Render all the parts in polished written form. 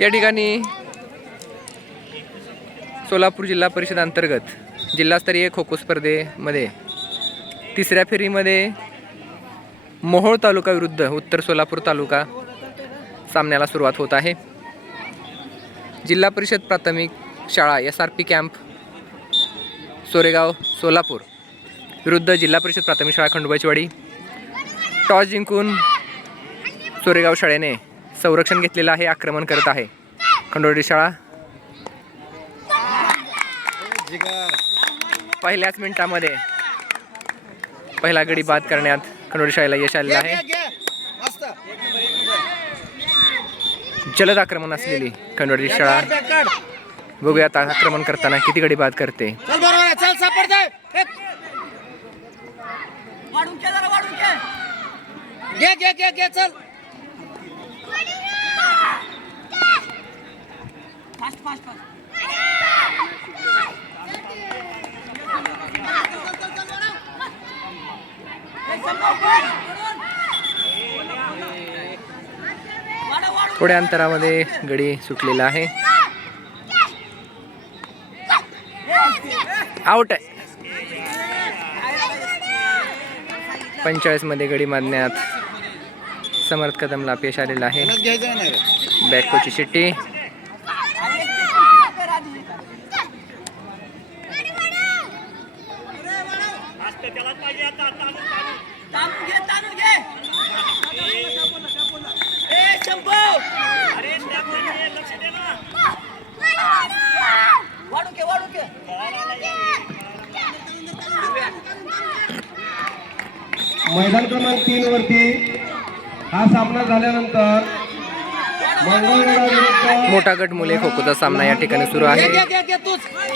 या ठिकाणी सोलापूर जिल्हा परिषद अंतर्गत जिल्हास्तरीय खो खो स्पर्धेमध्ये तिसऱ्या फेरीमध्ये मोहोळ तालुका विरुद्ध उत्तर सोलापूर तालुका सामन्याला सुरुवात होत आहे। जिल्हा परिषद प्राथमिक शाळा SRP कॅम्प सोरेगाव सोलापूर विरुद्ध जिल्हा परिषद प्राथमिक शाळा खंडोबाचीवाडी। टॉस जिंकून सोरेगाव शाळेने संरक्षण घेतलेलं आहे, आक्रमण करत आहे खंडोबाची शाळा। पहिल्याच मिनिटामध्ये पहिला गडी बाद करण्यात खंडोबाची शाळेला यश आलेलं आहे। जलद आक्रमण असलेली खंडोबाची शाळा, बघूया आता आक्रमण करताना किती गडी बाद करते। थोड्या अंतरामध्ये गडी सुटलेला आहे, आउट आहे। 45 मध्ये गडी मारण्यात समर्थ कदमला अपयश आलेलं आहे। बॅककोची शिट्टी। मैदान क्रमांक 3 वरती हा सामना झाल्यानंतर मोठा गट मुले खो खोचा सामना या ठिकाणी सुरू आहे।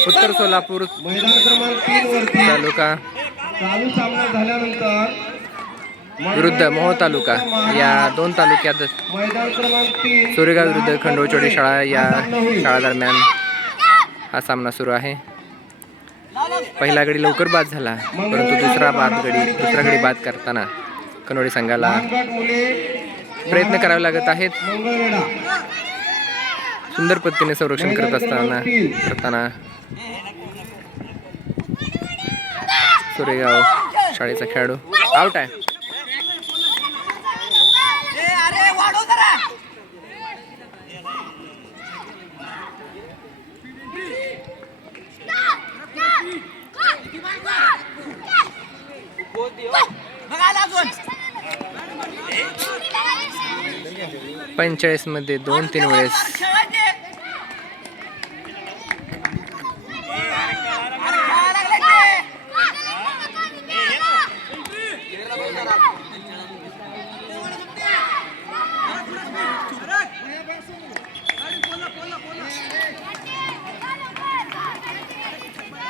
उत्तर सोलापूर मैदान क्रमांक 3 वरती तालुका चालू सामना झाल्यानंतर विरुद्ध मोहोळ तालुका या दोन तालुक्यात मैदान क्रमांक 3 सोरेगाव विरुद्ध खंडोबाचीवाडी शाळा या शाळा दरम्यान हा सामना सुरू आहे। पहिला गडी लवकर बाद झाला, परंतु दुसरा गडी बाद करताना खंडोबाची संघाला प्रयत्न करावे लागत आहेत। सुंदर पद्धतीने संरक्षण करत करताना सोरेगाव शाळेचा खेळाडू आउट आहे। पंचेचाळीस मध्ये 2-3 वेळेस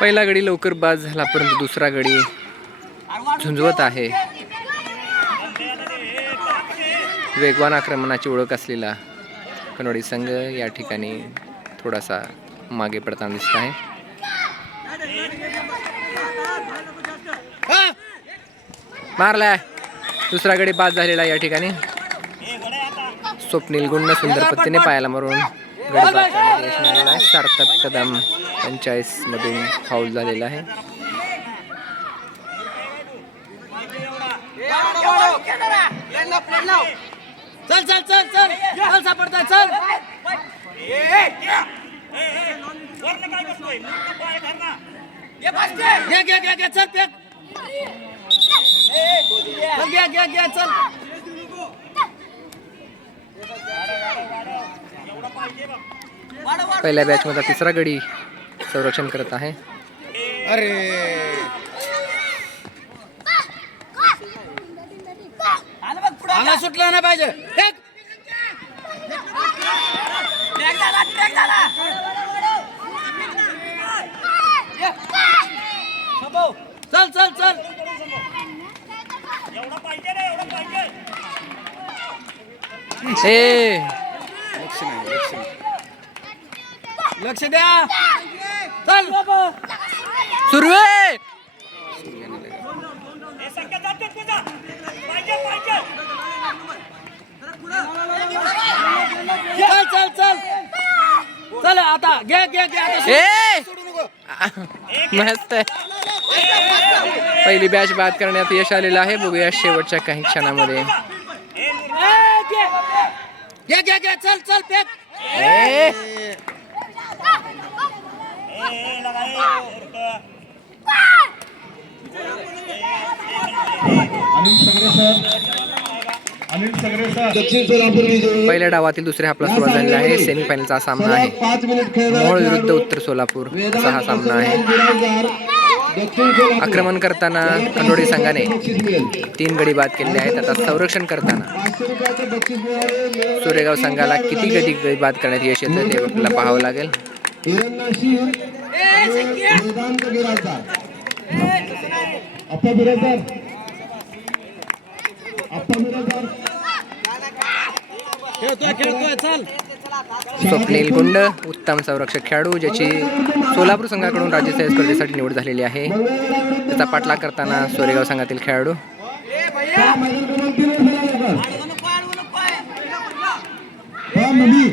पहिला गडी लवकर बाद झाला, परंतु दुसरा गडी झुंजवत आहे। वेगवान आक्रमणाची ओळख असलेला खंडोबाची संघ या ठिकाणी थोडासा मागे पडताना दिसत आहे। मारलाय, दुसरा गडी बाद झालेला या ठिकाणी। स्वप्नील गुंड सुंदर पद्धतीने पायाला मारून गडी बाद करण्यात यश मिळालेलं आहे। सार्थक कदम 45 मधून फाऊल झालेला आहे। चल चल चल चल चल सापडता चल घे चल पेक घे चल पहिल्या बॅच मध्ये तिसरा गडी संरक्षण करत आहे। अरे आला सुटला ना पाहिजे। चल चल चल लक्ष द्या चल सुरू आहे। चल चल चल चल आता घे घे घे आता ए सोडू नको. मस्त आहे. पहिली बॅच बाद करण्यात यश आलेलं आहे. बघूया शेवटच्या काही क्षणामध्ये. घे घे घे चल चल फेक. ए अनिल सगळे सर दक्षिण सोलापूर विजयी. पहिल्या डावातील दुसऱ्या हाफला सुरुवात झालेला आहे. सेमीफायनलचा सामना आहे. 5 मिनिट खेळ मोहोळ विरुद्ध उत्तर सोलापूर असा हा सामना आहे. दक्षिण सोलापूर आक्रमण करताना खंडोळी संघाने बक्षीस मिळेल. 3 गडी बाद केलेले आहेत. आता संरक्षण करताना 500 रुपयाचं बक्षीस मिळाले. सोरेगाव संघाला किती गडी बाद करण्यात यश येतं ते आपल्याला पाहावं लागेल. हिरण्यशील वेदांत बिराजदार. अप्पा बिराजदार. अप्पा बिराजदार. खेळतोय खेळतोय चल. स्वप्नील गुंड उत्तम संरक्षक खेळाडू ज्याची सोलापूर संघाकडून राज्यस्तरीय स्पर्धेसाठी निवड झालेली आहे. त्याचा पाठलाग करताना सोरेगाव संघातील खेळाडू मुली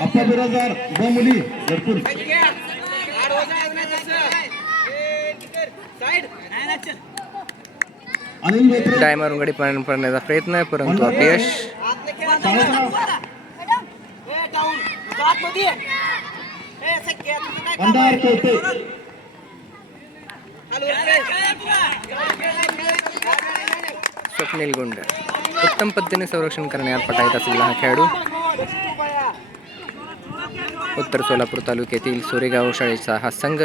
अप्पा बिराजदार व मुली भरपूर. अनिल मेत्रे डाय मारून गडी पडण्याचा प्रयत्न परंतु अपयश. अंधार कवटे. स्वप्नील गुंड उत्तम पद्धतीने संरक्षण करण्यात पटाईत असलेला हा खेळाडू उत्तर सोलापूर तालुक्यातील सोरेगाव शाळेचा हा संघ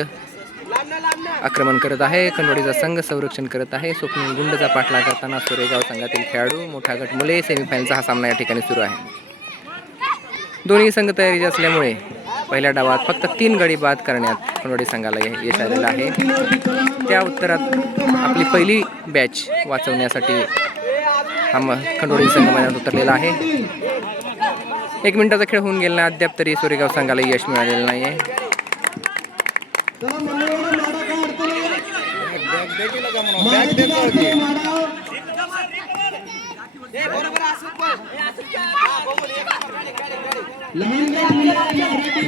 आक्रमण करत आहे. खंडोळीचा संघ संरक्षण करत आहे. स्वप्नील गुंडचा पाठलाग करताना सोरेगाव संघातील खेळाडू मोठा गट मुले. सेमीफायनलचा हा सामना या ठिकाणी सुरू आहे. दोन्ही संघ तयारीचे असल्यामुळे पहिल्या डावात फक्त 3 गडी बाद करण्यात खंडोळी संघाला यश आलेलं आहे. त्या उत्तरात आपली पहिली बॅच वाचवण्यासाठी हा खंडोळी संघ मैदानात उतरलेला आहे. 1 मिनिटाचा खेळ होऊन गेला नाही अद्याप तरी सोरेगाव संघाला यश मिळालेलं नाही आहे.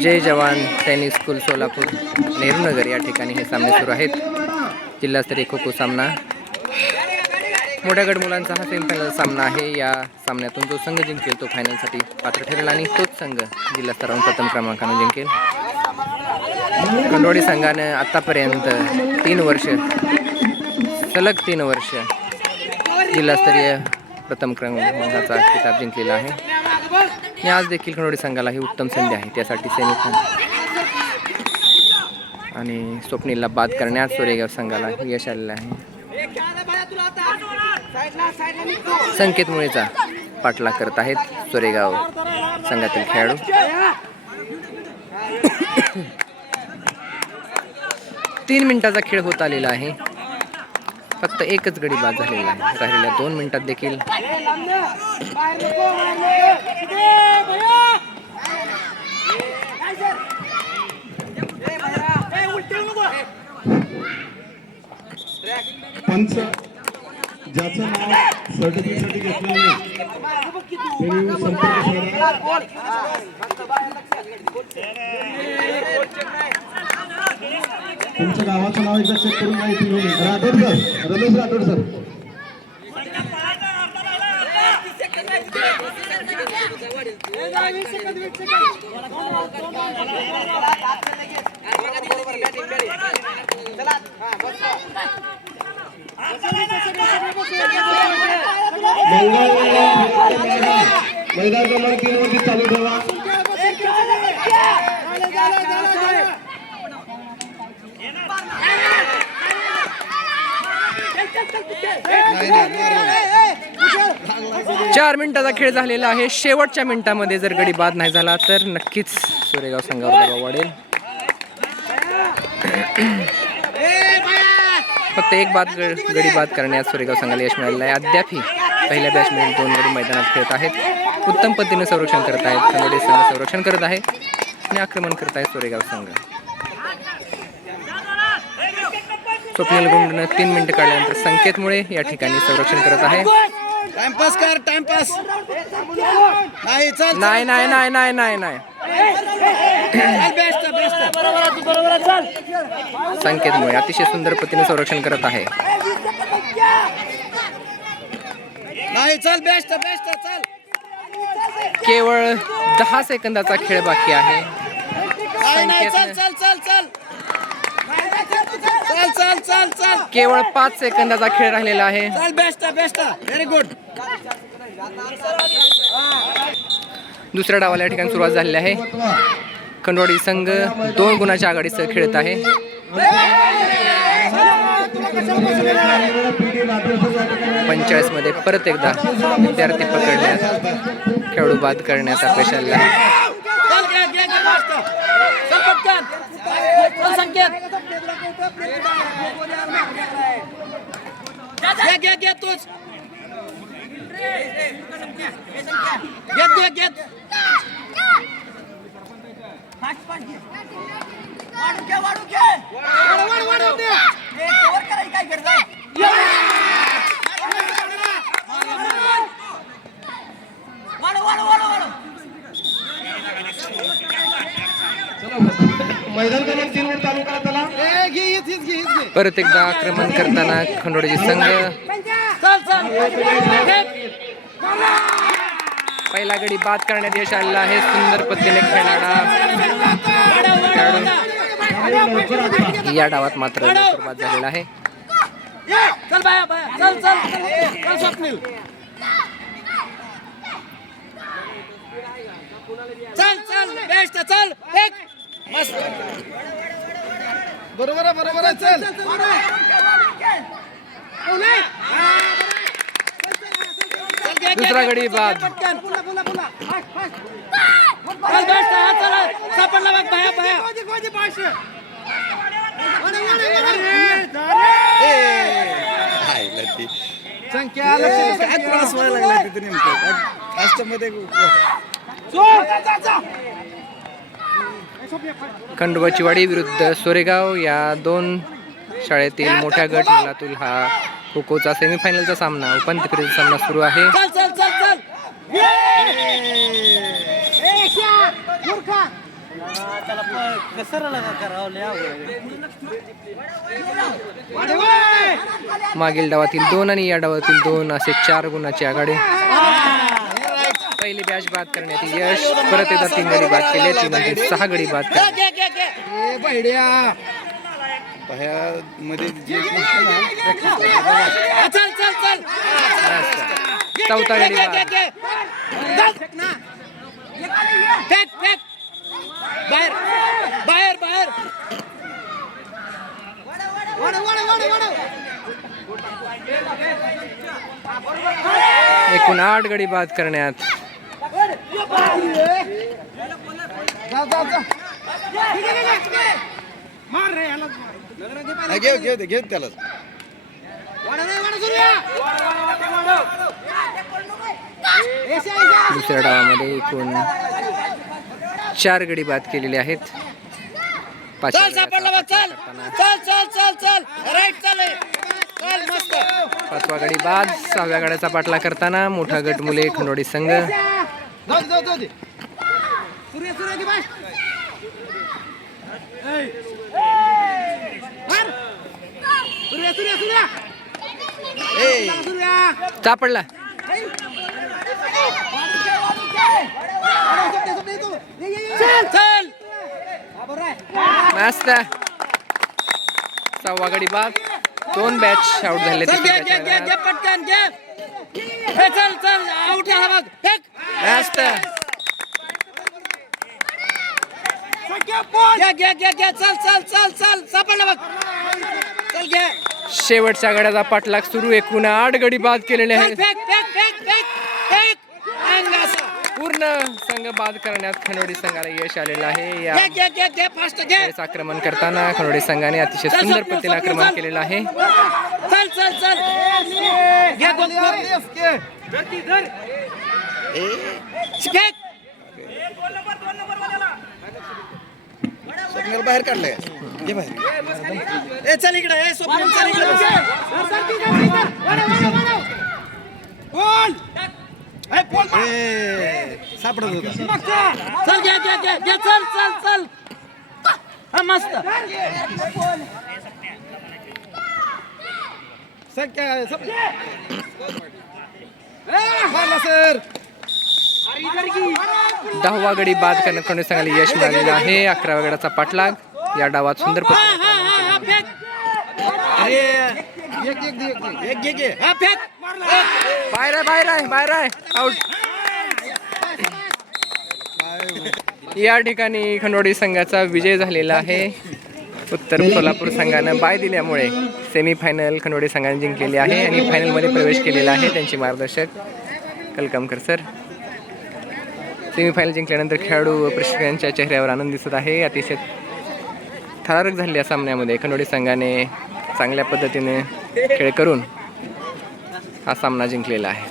जय जवान सैनिक स्कूल सोलापूर नेहरू नगर या ठिकाणी हे सामने सुरू आहेत. जिल्हास्तरीय खो खो सामना मोठ्या गट मुलांचा हा सेमीफायनल सामना आहे. या सामन्यातून जो संघ जिंकेल तो फायनलसाठी पात्र ठरेल आणि तोच संघ जिल्हा स्तरावरून प्रथम क्रमांकाने जिंकेल. खंडोळी संघानं आतापर्यंत 3 वर्ष सलग 3 वर्ष जिल्हास्तरीय प्रथम क्रमांकाचा किताब जिंकलेला आहे. आणि आज देखील खंडोळी संघाला ही उत्तम संधी आहे. त्यासाठी सेमीफायनल आणि स्वप्नीलला बाद करण्यात सोरेगाव संघाला यश आलेलं आहे. संकेत मुळेचा पाठलाग करत आहेत सोरेगाव संघातील खेळाडू. 3 मिनिटाचा खेळ होत आलेला आहे. फक्त एकच गडी बाद झालेला आहे. राहिलेल्या 2 मिनिटात देखील पंच ज्याचं नाव सर्टिफिकेटसाठी घेतलं नाही त्यांनी संपर्क तुमच्या गावाचं नाव एकदा चेक करून माहिती घेऊन राठोड सर रमेश राठोड सर. मैदान क्रमांक 3 वरती चालू ठेवा. चार मिनिटाचा खेळ झालेला आहे. शेवटच्या मिनिटामध्ये जर गडी बाद नाही झाला तर नक्कीच सोरेगाव संघावर दबाव वाढेल. फक्त एक गडी बाद करण्यात सोरेगाव संघाला यश मिळालेलं आहे. अद्यापही पहिल्या बॅचमध्ये 2 गडी मैदानात खेळत आहेत. उत्तम पद्धतीने संरक्षण करत आहेत. खंडोळी संघ संरक्षण करत आहे आणि आक्रमण करत आहे सोरेगाव संघ. स्वप्नील गुंडनं 3 मिनिटं काढल्यानंतर संकेतमुळे या ठिकाणी संरक्षण करत आहे. टाइमपास कर टाइमपास. नाही चल नाही नाही नाही नाही नाही नाही बेस्ट बेस्ट बरोबर आहे, तू बरोबर आहे, चल संकेत मुळे अतिशय सुंदर पद्धतीने संरक्षण करत आहे. नाही चल बेस्ट बेस्ट चल केवळ 10 सेकंदाचा खेळ बाकी आहे. नाही नाही चल चल चल चल चल चल चल चल केवळ 5 सेकंदाचा खेळ राहिलेला आहे. चल बेस्ट बेस्ट व्हेरी गुड. दुसऱ्या डावाला या ठिकाणी सुरुवात झालेली आहे. खंडवाडी संघ 2 गुणाच्या आघाडीसह खेळत आहे. 45 मध्ये परत एकदा विद्यार्थी पकडण्यात खेळाडू बाद करण्याचा अपयश आलेला आहे. चल घे घे घे फास्ट चल पटकन चल संकेत घे घे घे तूच घेत घे घेत वाढू घे कव्हर करायची काय गरज आहे. मैदान क्रमांक 3 वर चालू करा त्याला. परत एकदा आक्रमण करताना खंडोळीचे संघ चल चल पहिला गडी बाद करण्यात यश आलेलं आहे. सुंदर पद्धतीने खेळणारा खेळाडू या डावात मात्र लवकर बाद झालेला आहे. चल बाया बाया चल चल चल स्वप्नील चल चल बेस्ट चल एक मस्त बरोबर आहे चल दुसरा गडी बाद. चल बेस्ट हा चला सापडला बघ बाया बाया संख्या काय त्रास व्हायला लागला तिथे नेमकं फास्टमध्ये खंडोबाची वाडी विरुद्ध सोरेगाव या 2 शाळेतील मोठ्या गट मुलातील हा खो खोचा सेमीफायनलचा सामना उपांत्य फेरीचा सामना सुरू आहे. चल चल चल चल मागील डावातील 2 आणि या डावातील 2 असे 4 गुणाची आघाडी. पहिली बॅच बाद करण्यात यश. परत एकदा 3 गडी बाद केले. 3 मध्ये 6 गडी बाद केले. चल चल चल चौथा गडी बाद. फेक फेक बाहेर बाहेर बाहेर एकूण 8 गडी बाद करण्यात घेऊ त्याला. दुसऱ्या डावामध्ये एकूण 4 गडी बाद केलेले आहेत. चल सापडला बघ चल चल चल चल चल राईट चल चल मस्त 5वा गडी बाद. 6व्या गड्याचा पाठला करताना मोठा गट मुले खंडोळी संघ. सापडला चल मस्त. 6वा गडी बाद. 2 बॅच आउट झाले. चल घे घे घे घे पटकन घे हे चल चल आउट झाला बघ फेक मस्त. घे घे घे घे चल चल चल चल सापडला बघ चल घे शेवटच्या गड्याचा पाठलाग सुरू. एकूण 8 गडी बाद केलेले चल आहेत. फेक फेक फेक फेक फेक अंगासा पूर्ण संघ बाद करण्यात खंडोळी संघाला यश आलेलं आहे. या घे घे घे घे फास्ट घे वेळेस आक्रमण करताना खंडोळी संघाने अतिशय सुंदर पद्धतीने आक्रमण केलेलं आहे. चल चल चल घे गोल फेक स्वप्नील बाहेर काढलाय. घे बाहेर. ए चल इकडे ए स्वप्नील चल इकडे गोल सापडत होता चल घ्या घ्या घ्या घ्या चल चल चल हा मस्त सर 10वा गडी बाद करण्यात खंडोळी संघाला यश मिळालेलं आहे. 11व्या गडाचा पाठलाग या डावात सुंदर हा फेक हा फेक बाहेर आहे बाहेर आहे बाहेर आहे आउट. या ठिकाणी खंडोळी संघाचा विजय झालेला आहे. उत्तर सोलापूर संघानं बाय दिल्यामुळे सेमीफायनल खंडोळी संघाने जिंकलेली आहे आणि फायनलमध्ये प्रवेश केलेला आहे. त्यांचे मार्गदर्शक कलकमकर सर. सेमीफायनल जिंकल्यानंतर खेळाडू व प्रशिक्षकांच्या चेहऱ्यावर आनंद दिसत आहे. अतिशय थरारक झालेल्या सामन्यामध्ये खंडोळी संघाने चांगल्या पद्धतीने खेळ करून हा सामना जिंकलेला आहे.